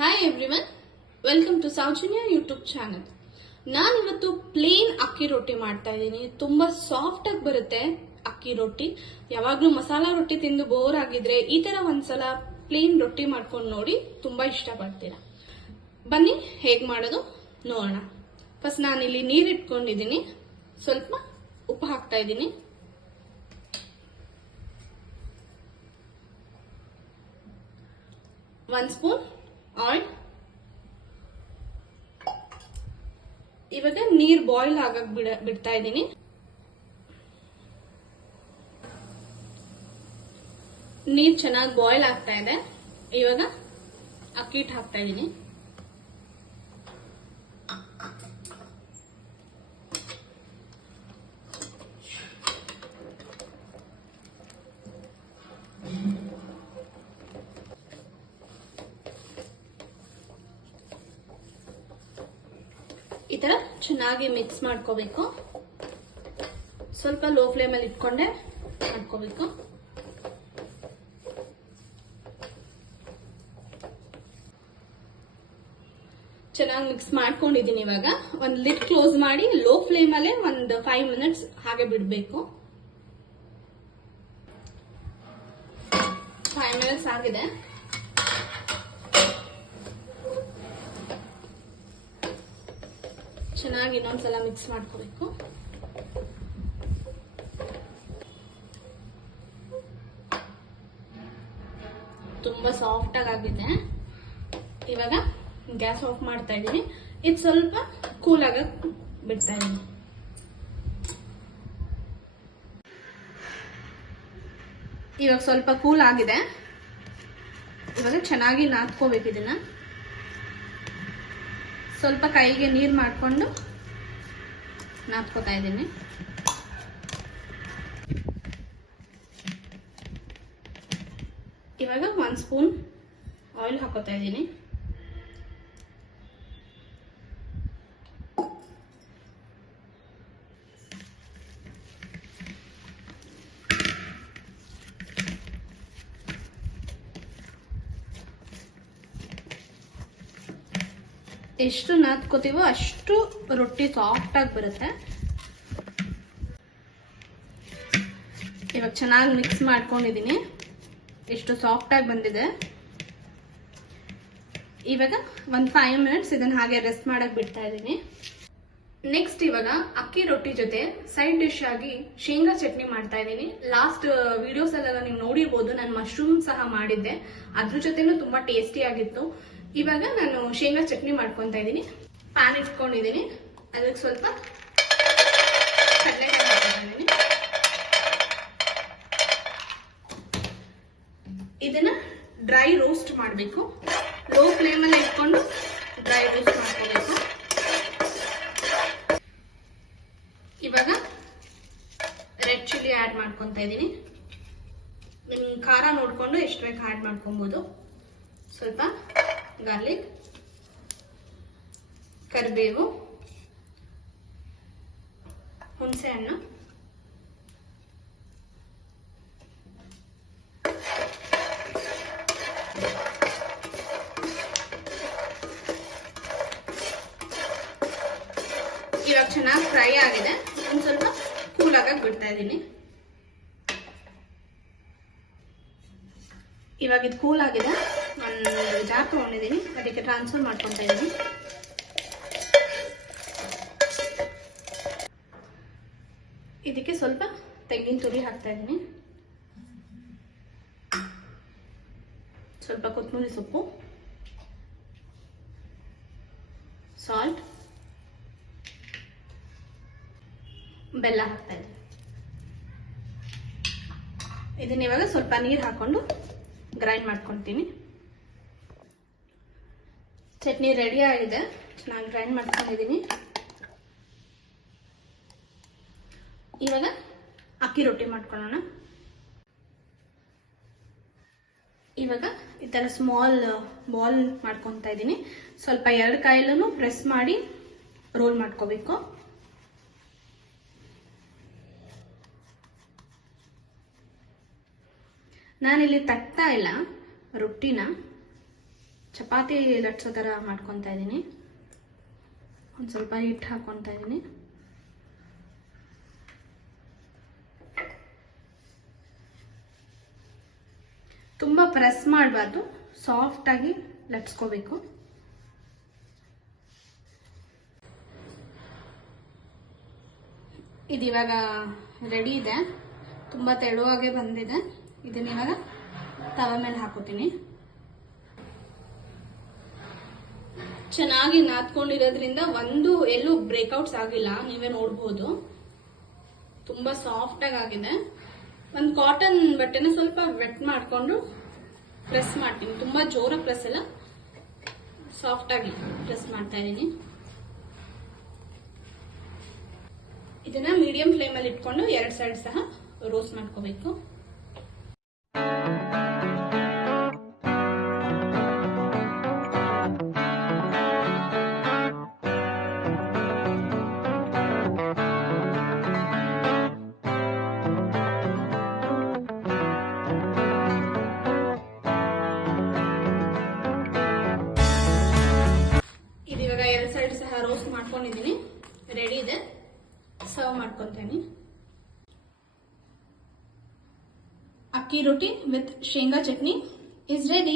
Hi everyone, welcome to Soujanya YouTube channel. ನಾನಿವತ್ತು plain ಅಕ್ಕಿ ರೊಟ್ಟಿ ಮಾಡ್ತಾ ಇದ್ದೀನಿ. ತುಂಬಾ ಸಾಫ್ಟ್ ಆಗಿ ಬರುತ್ತೆ ಅಕ್ಕಿ ರೊಟ್ಟಿ. ಯಾವಾಗ್ಲೂ ಮಸಾಲಾ ರೊಟ್ಟಿ ತಿಂದು ಬೋರ್ ಆಗಿದ್ರೆ ಈ ತರ ಒಂದ್ಸಲ ಪ್ಲೇನ್ ರೊಟ್ಟಿ ಮಾಡ್ಕೊಂಡು ನೋಡಿ, ತುಂಬಾ ಇಷ್ಟಪಡ್ತೀರಾ. ಬನ್ನಿ ಹೇಗ್ ಮಾಡೋದು ನೋಡೋಣ. ಫಸ್ಟ್ ನಾನಿಲ್ಲಿ ನೀರು ಇಟ್ಕೊಂಡಿದ್ದೀನಿ, ಸ್ವಲ್ಪ ಉಪ್ಪು ಹಾಕ್ತಾ ಇದ್ದೀನಿ. ಒಂದು ಸ್ಪೂನ್ ಆಯಿಲ್. ಇವಾಗ ನೀರ್ ಬಾಯ್ಲ್ ಆಗಕ್ ಬಿಡ್ತಾ ಇದ್ದೀನಿ. ನೀರ್ ಚೆನ್ನಾಗಿ ಬಾಯ್ಲ್ ಆಗ್ತಾ ಇದೆ. ಇವಾಗ ಅಕ್ಕಿ ಹಿಟ್ಟು ಹಾಕ್ತಾ ಇದ್ದೀನಿ. ಈ ತರ ಚೆನ್ನಾಗಿ ಮಿಕ್ಸ್ ಮಾಡ್ಕೋಬೇಕು. ಸ್ವಲ್ಪ ಲೋ ಫ್ಲೇಮ್ ಅಲ್ಲಿ ಇಟ್ಕೊಂಡೆ ಮಾಡ್ಕೋಬೇಕು. ಚೆನ್ನಾಗಿ ಮಿಕ್ಸ್ ಮಾಡ್ಕೊಂಡಿದ್ದೀನಿ. ಇವಾಗ ಒಂದು ಲಿಡ್ ಕ್ಲೋಸ್ ಮಾಡಿ ಲೋ ಫ್ಲೇಮ್ ಅಲ್ಲೇ ಒಂದು 5 ಮಿನಿಟ್ಸ್ ಹಾಗೆ ಬಿಡಬೇಕು. 5 ಮಿನಿಟ್ಸ್ ಆಗಿದೆ. ಚೆನ್ನಾಗಿ ಇನ್ನೊಂದ್ಸಲ ಮಿಕ್ಸ್ ಮಾಡ್ಕೋಬೇಕು. ತುಂಬಾ ಸಾಫ್ಟ್ ಆಗಿದೆ. ಇವಾಗ ಗ್ಯಾಸ್ ಆಫ್ ಮಾಡ್ತಾ ಇದ್ದೀನಿ. ಇದು ಸ್ವಲ್ಪ ಕೂಲ್ ಆಗಕ್ ಬಿಡ್ತಾ ಇದ್ದೀನಿ. ಇವಾಗ ಸ್ವಲ್ಪ ಕೂಲ್ ಆಗಿದೆ. ಇವಾಗ ಚೆನ್ನಾಗಿ ನಾದ್ಕೋಬೇಕು. ಇದನ್ನ ಸ್ವಲ್ಪ ಕೈಗೆ ನೀರು ಮಾಡಿಕೊಂಡು ನಾದ್ಕೋತಾ ಇದ್ದೀನಿ. ಇವಾಗ 1 ಸ್ಪೂನ್ ಆಯಿಲ್ ಹಾಕೋತಾ ಇದ್ದೀನಿ. ಎಷ್ಟು ನಾದ್ಕೋತೀವೋ ಅಷ್ಟು ರೊಟ್ಟಿ ಸಾಫ್ಟ್ ಆಗಿ ಬರುತ್ತೆ. ಇವಾಗ ಚೆನ್ನಾಗಿ ಮಿಕ್ಸ್ ಮಾಡ್ಕೊಂಡಿದ್ದೀನಿ. ಎಷ್ಟು ಸಾಫ್ಟ್ ಆಗಿ ಬಂದಿದೆ. ಇವಾಗ ಒಂದು 5 ಮಿನಿಟ್ಸ್ ಇದನ್ನ ಹಾಗೆ ರೆಸ್ಟ್ ಮಾಡಕ್ ಬಿಡ್ತಾ ಇದ್ದೀನಿ. ನೆಕ್ಸ್ಟ್ ಇವಾಗ ಅಕ್ಕಿ ರೊಟ್ಟಿ ಜೊತೆ ಸೈಡ್ ಡಿಶ್ ಆಗಿ ಶೇಂಗಾ ಚಟ್ನಿ ಮಾಡ್ತಾ ಇದ್ದೀನಿ. ಲಾಸ್ಟ್ ವಿಡಿಯೋಸ್ ಎಲ್ಲ ನೀವು ನೋಡಿರ್ಬೋದು, ನಾನು ಮಶ್ರೂಮ್ ಸಹ ಮಾಡಿದ್ದೆ. ಅದ್ರ ಜೊತೆನೂ ತುಂಬಾ ಟೇಸ್ಟಿ ಆಗಿತ್ತು. ಇವಾಗ ನಾನು ಶೇಂಗಾ ಚಟ್ನಿ ಮಾಡ್ಕೊಂತ ಇದ್ದೀನಿ. ಪ್ಯಾನ್ ಇಟ್ಕೊಂಡಿದ್ದೀನಿ. ಅದಕ್ಕೆ ಸ್ವಲ್ಪ ಕಡಲೆಕಾಯಿ ಹಾಕೊಂಡಿದ್ದೀನಿ. ಇದನ್ನ ಡ್ರೈ ರೋಸ್ಟ್ ಮಾಡಬೇಕು. ಲೋ ಫ್ಲೇಮ್ ಅಲ್ಲಿ ಇಟ್ಕೊಂಡು ಡ್ರೈ ರೋಸ್ಟ್ ಮಾಡ್ಕೋಬೇಕು. ಇವಾಗ ರೆಡ್ ಚಿಲ್ಲಿ ಆಡ್ ಮಾಡ್ಕೊಂತ ಇದ್ದೀನಿ. ನಿಮ್ ಖಾರ ನೋಡ್ಕೊಂಡು ಎಷ್ಟು ಬೇಕು ಆಡ್ ಮಾಡ್ಕೊಬಹುದು. ಸ್ವಲ್ಪ ಗಾರ್ಲಿಕ್, ಕರಿಬೇವು, ಹುಣಸೆ ಹಣ್ಣು, ಇವಾಗ ಚೆನ್ನಾಗಿ ಫ್ರೈ ಆಗಿದೆ. ಒಂದು ಸ್ವಲ್ಪ ಕೂಲ್ ಆಗಕ್ಕೆ ಬಿಡ್ತಾ ಇದ್ದೀನಿ. ಇವಾಗ ಇದು ಕೂಲ್ ಆಗಿದೆ. ಒಂದು ಜಾರ್ ತಗೊಂಡಿದ್ದೀನಿ, ಅದಕ್ಕೆ ಟ್ರಾನ್ಸ್ಫರ್ ಮಾಡ್ಕೊತಾ ಇದ್ದೀನಿ. ಇದಕ್ಕೆ ಸ್ವಲ್ಪ ತೆಂಗಿನ ತುರಿ ಹಾಕ್ತಾ ಇದ್ದೀನಿ. ಸ್ವಲ್ಪ ಕೊತ್ತಂಬರಿ ಸೊಪ್ಪು, ಸಾಲ್ಟ್, ಬೆಲ್ಲ ಹಾಕ್ತಾ ಇದ್ದೀನಿ. ಇದನ್ನ ಇವಾಗ ಸ್ವಲ್ಪ ನೀರು ಹಾಕೊಂಡು ಗ್ರೈಂಡ್ ಮಾಡ್ಕೊತೀನಿ. ಚಟ್ನಿ ರೆಡಿ ಆಗಿದೆ. ಚೆನ್ನಾಗಿ ಗ್ರೈಂಡ್ ಮಾಡ್ಕೊಂಡಿದ್ದೀನಿ. ಇವಾಗ ಅಕ್ಕಿ ರೊಟ್ಟಿ ಮಾಡ್ಕೊಳ್ಳೋಣ. ಇವಾಗ ಈ ತರ ಸ್ಮಾಲ್ ಬಾಲ್ ಮಾಡ್ಕೊತಾ ಇದ್ದೀನಿ. ಸ್ವಲ್ಪ 2 ಕೈಲೂ ಪ್ರೆಸ್ ಮಾಡಿ ರೋಲ್ ಮಾಡ್ಕೋಬೇಕು. ನಾನಿಲ್ಲಿ ತಟ್ತಾ ಇಲ್ಲ ರೊಟ್ಟಿನ, ಚಪಾತಿ ಲಟ್ಸೋ ಥರ ಮಾಡ್ಕೊತಾ ಇದ್ದೀನಿ. ಒಂದು ಸ್ವಲ್ಪ ಹಿಟ್ಟು ಹಾಕ್ಕೊತಾ ಇದ್ದೀನಿ. ತುಂಬ ಪ್ರೆಸ್ ಮಾಡಬಾರ್ದು, ಸಾಫ್ಟಾಗಿ ಲಟ್ಸ್ಕೋಬೇಕು. ಇದಿವಾಗ ರೆಡಿ ಇದೆ, ತುಂಬ ತೆಳುವಾಗೆ ಬಂದಿದೆ. ಇದನ್ನ ಇವಾಗ ತವ ಮೇಲೆ ಹಾಕೋತೀನಿ. ಚೆನ್ನಾಗಿ ನಾದ್ಕೊಂಡಿರೋದ್ರಿಂದ ಒಂದು ಎಲ್ಲೂ ಬ್ರೇಕ್ಔಟ್ಸ್ ಆಗಿಲ್ಲ, ನೀವೇ ನೋಡ್ಬೋದು. ತುಂಬಾ ಸಾಫ್ಟ್ ಆಗಿದೆ. ಒಂದು ಕಾಟನ್ ಬಟ್ಟೆನ ಸ್ವಲ್ಪ ವೆಟ್ ಮಾಡ್ಕೊಂಡು ಪ್ರೆಸ್ ಮಾಡ್ತೀನಿ. ತುಂಬಾ ಜೋರಾಗಿ ಪ್ರೆಸ್ ಇಲ್ಲ, ಸಾಫ್ಟ್ ಆಗಿ ಪ್ರೆಸ್ ಮಾಡ್ತಾ ಇದ್ದೀನಿ. ಇದನ್ನ ಮೀಡಿಯಂ ಫ್ಲೇಮಲ್ಲಿ ಇಟ್ಕೊಂಡು 2 ಸೈಡ್ ಸಹ ರೋಸ್ಟ್ ಮಾಡ್ಕೋಬೇಕು. ಇದಿವಾಗ 2 ಸೈಡ್ ಸಹ ರೋಸ್ಟ್ ಮಾಡ್ಕೊಂಡಿದ್ದೀನಿ, ರೆಡಿ ಇದೆ. ಸರ್ವ್ ಮಾಡ್ಕೊತೀನಿ. ಅಕ್ಕಿ ರೊಟ್ಟಿ ವಿತ್ ಶೇಂಗಾ ಚಟ್ನಿ ಇಸ್ ರೆಡಿ.